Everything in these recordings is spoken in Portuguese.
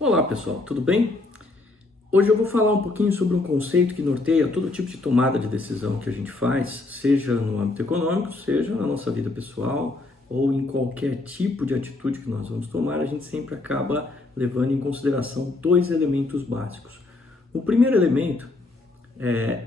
Olá pessoal, tudo bem? Hoje eu vou falar um pouquinho sobre um conceito que norteia todo tipo de tomada de decisão que a gente faz, seja no âmbito econômico, seja na nossa vida pessoal ou em qualquer tipo de atitude que nós vamos tomar, a gente sempre acaba levando em consideração dois elementos básicos. O primeiro elemento é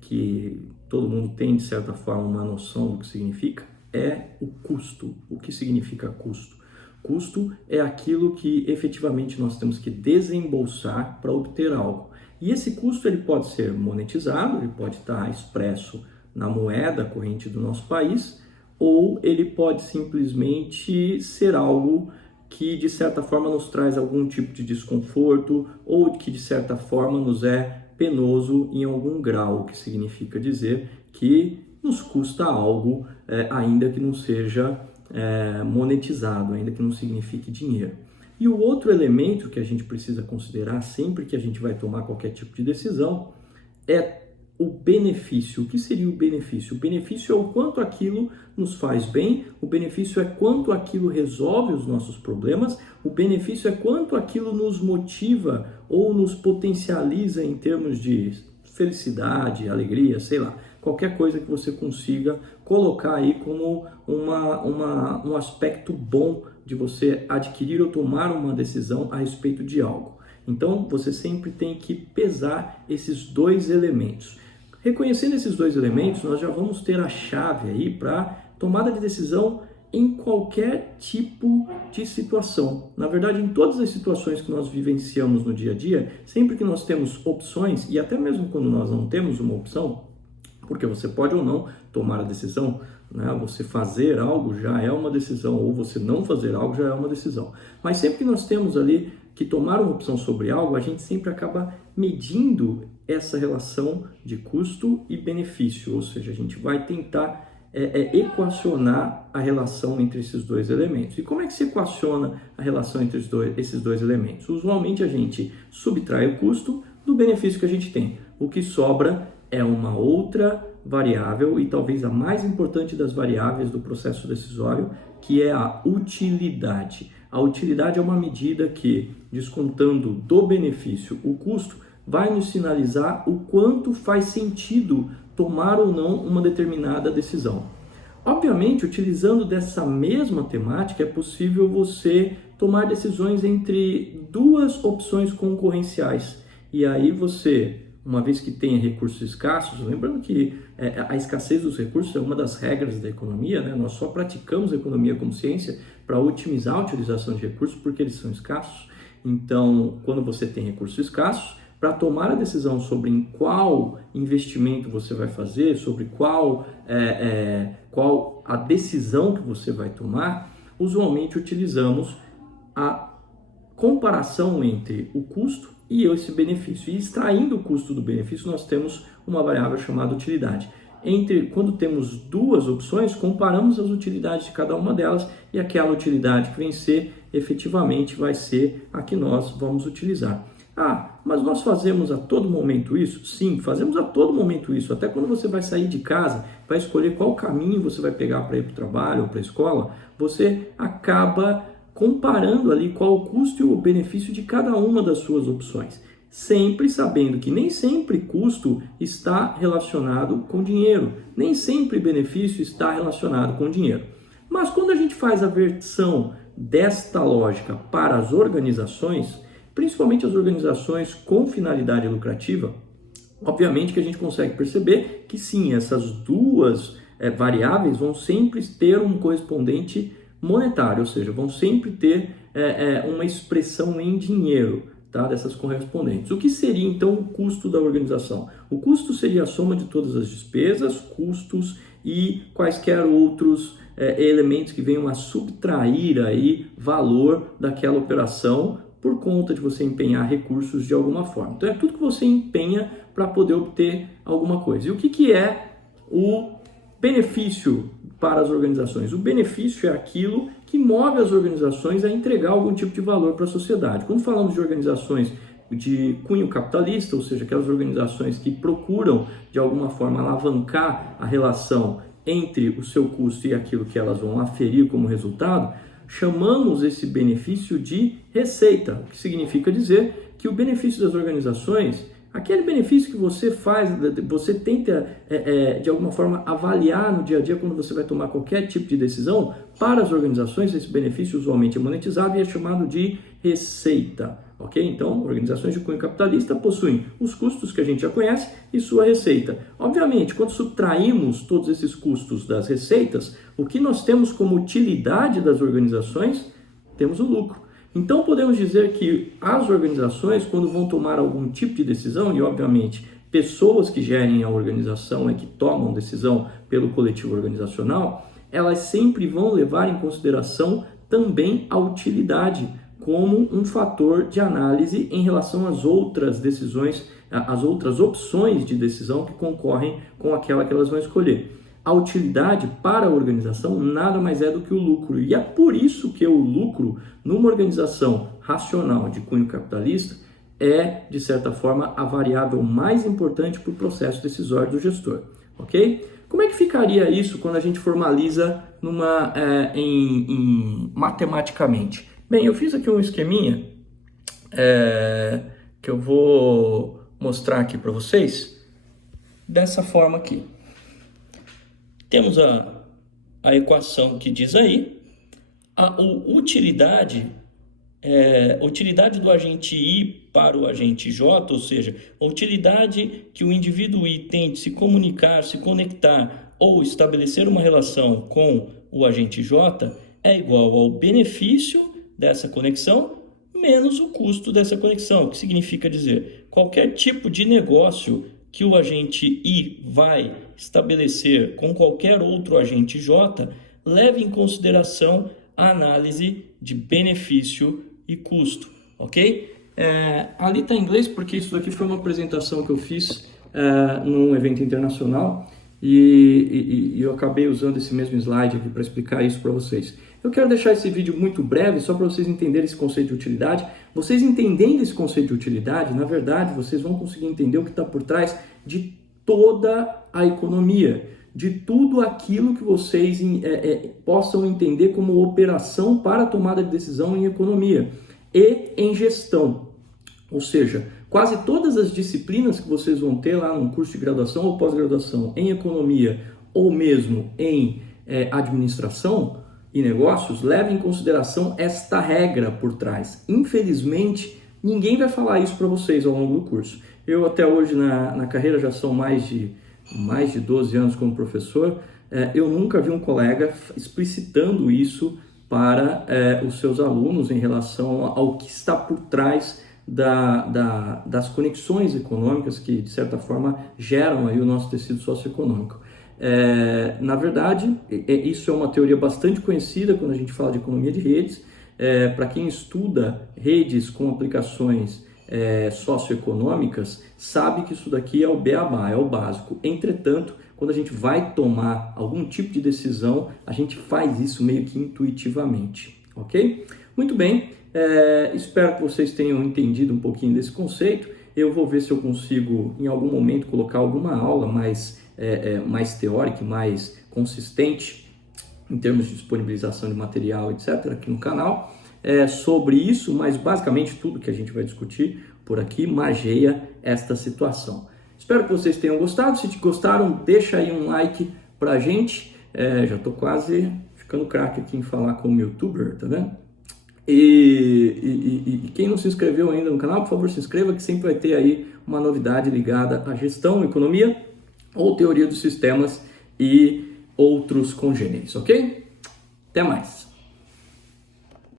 que todo mundo tem, de certa forma, uma noção do que significa, é o custo. O que significa custo? Custo é aquilo que efetivamente nós temos que desembolsar para obter algo. E esse custo ele pode ser monetizado, ele pode estar expresso na moeda corrente do nosso país, ou ele pode simplesmente ser algo que de certa forma nos traz algum tipo de desconforto ou que de certa forma nos é penoso em algum grau, o que significa dizer que nos custa algo, ainda que não seja monetizado, ainda que não signifique dinheiro. E o outro elemento que a gente precisa considerar sempre que a gente vai tomar qualquer tipo de decisão é o benefício. O que seria o benefício? O benefício é o quanto aquilo nos faz bem, o benefício é quanto aquilo resolve os nossos problemas, o benefício é quanto aquilo nos motiva ou nos potencializa em termos de felicidade, alegria, sei lá, qualquer coisa que você consiga colocar aí como um aspecto bom de você adquirir ou tomar uma decisão a respeito de algo. Então, você sempre tem que pesar esses dois elementos. Reconhecendo esses dois elementos, nós já vamos ter a chave aí para tomada de decisão em qualquer tipo de situação. Na verdade, em todas as situações que nós vivenciamos no dia a dia, sempre que nós temos opções, e até mesmo quando nós não temos uma opção, porque você pode ou não tomar a decisão, né? Você fazer algo já é uma decisão, ou você não fazer algo já é uma decisão. Mas sempre que nós temos ali que tomar uma opção sobre algo, a gente sempre acaba medindo essa relação de custo e benefício, ou seja, a gente vai tentar equacionar a relação entre esses dois elementos. E como é que se equaciona a relação entre esses dois elementos? Usualmente a gente subtrai o custo do benefício que a gente tem. O que sobra é uma outra variável e talvez a mais importante das variáveis do processo decisório, que é a utilidade. A utilidade é uma medida que, descontando do benefício o custo, vai nos sinalizar o quanto faz sentido tomar ou não uma determinada decisão. Obviamente, utilizando dessa mesma temática, é possível você tomar decisões entre duas opções concorrenciais. E aí você, uma vez que tenha recursos escassos, lembrando que a escassez dos recursos é uma das regras da economia, né? Nós só praticamos a economia como ciência para otimizar a utilização de recursos porque eles são escassos. Então, quando você tem recursos escassos, para tomar a decisão sobre em qual investimento você vai fazer, sobre qual a decisão que você vai tomar, usualmente utilizamos a comparação entre o custo e esse benefício. E extraindo o custo do benefício, nós temos uma variável chamada utilidade. Quando temos duas opções, comparamos as utilidades de cada uma delas e aquela utilidade que vencer, efetivamente vai ser a que nós vamos utilizar. Ah, mas nós fazemos a todo momento isso? Sim, fazemos a todo momento isso. Até quando você vai sair de casa, vai escolher qual caminho você vai pegar para ir para o trabalho ou para a escola, você acaba comparando ali qual o custo e o benefício de cada uma das suas opções. Sempre sabendo que nem sempre custo está relacionado com dinheiro, nem sempre benefício está relacionado com dinheiro. Mas quando a gente faz a versão desta lógica para as organizações, principalmente as organizações com finalidade lucrativa, obviamente que a gente consegue perceber que sim, essas duas variáveis vão sempre ter um correspondente monetário, ou seja, vão sempre ter uma expressão em dinheiro, tá, dessas correspondentes. O que seria então o custo da organização? O custo seria a soma de todas as despesas, custos e quaisquer outros elementos que venham a subtrair aí valor daquela operação por conta de você empenhar recursos de alguma forma. Então é tudo que você empenha para poder obter alguma coisa. E o que é o benefício para as organizações? O benefício é aquilo que move as organizações a entregar algum tipo de valor para a sociedade. Quando falamos de organizações de cunho capitalista, ou seja, aquelas organizações que procuram de alguma forma alavancar a relação entre o seu custo e aquilo que elas vão aferir como resultado, chamamos esse benefício de receita, o que significa dizer que o benefício das organizações, aquele benefício que você faz, você tenta de alguma forma avaliar no dia a dia quando você vai tomar qualquer tipo de decisão, para as organizações esse benefício usualmente é monetizado e é chamado de receita, ok? Então, organizações de cunho capitalista possuem os custos que a gente já conhece e sua receita. Obviamente, quando subtraímos todos esses custos das receitas, o que nós temos como utilidade das organizações? Temos o lucro. Então, podemos dizer que as organizações, quando vão tomar algum tipo de decisão, e obviamente pessoas que gerem a organização é que tomam decisão pelo coletivo organizacional, elas sempre vão levar em consideração também a utilidade como um fator de análise em relação às outras decisões, às outras opções de decisão que concorrem com aquela que elas vão escolher. A utilidade para a organização nada mais é do que o lucro. E é por isso que o lucro, numa organização racional de cunho capitalista, é, de certa forma, a variável mais importante para o processo decisório do gestor. Ok? Como é que ficaria isso quando a gente formaliza matematicamente? Bem, eu fiz aqui um esqueminha que eu vou mostrar aqui para vocês dessa forma aqui. Temos a equação que diz aí, a utilidade do agente I para o agente J, ou seja, a utilidade que o indivíduo I tem de se comunicar, se conectar ou estabelecer uma relação com o agente J é igual ao benefício dessa conexão menos o custo dessa conexão, o que significa dizer, qualquer tipo de negócio que o agente I vai estabelecer com qualquer outro agente J, leve em consideração a análise de benefício e custo, ok? Ali está em inglês porque isso daqui foi uma apresentação que eu fiz num evento internacional e eu acabei usando esse mesmo slide aqui para explicar isso para vocês. Eu quero deixar esse vídeo muito breve, só para vocês entenderem esse conceito de utilidade. Vocês entendendo esse conceito de utilidade, na verdade, vocês vão conseguir entender o que está por trás de toda a economia, de tudo aquilo que vocês possam entender como operação para a tomada de decisão em economia e em gestão. Ou seja, quase todas as disciplinas que vocês vão ter lá no curso de graduação ou pós-graduação em economia ou mesmo em administração e negócios, levem em consideração esta regra por trás. Infelizmente, ninguém vai falar isso para vocês ao longo do curso. Eu até hoje na carreira já são mais de 12 anos como professor, eu nunca vi um colega explicitando isso para os seus alunos em relação ao que está por trás das conexões econômicas que, de certa forma, geram aí o nosso tecido socioeconômico. Na verdade, isso é uma teoria bastante conhecida quando a gente fala de economia de redes. Para quem estuda redes com aplicações socioeconômicas, sabe que isso daqui é o beabá, é o básico. Entretanto, quando a gente vai tomar algum tipo de decisão, a gente faz isso meio que intuitivamente, ok? Muito bem, espero que vocês tenham entendido um pouquinho desse conceito. Eu vou ver se eu consigo, em algum momento, colocar alguma aula mais teórica, mais consistente, em termos de disponibilização de material, etc., aqui no canal, sobre isso, mas basicamente tudo que a gente vai discutir por aqui margeia esta situação. Espero que vocês tenham gostado. Se gostaram, deixa aí um like pra gente. Já tô quase ficando craque aqui em falar como youtuber, tá vendo? E quem não se inscreveu ainda no canal, por favor, se inscreva, que sempre vai ter aí uma novidade ligada à gestão, economia ou teoria dos sistemas e outros congêneres, ok? Até mais!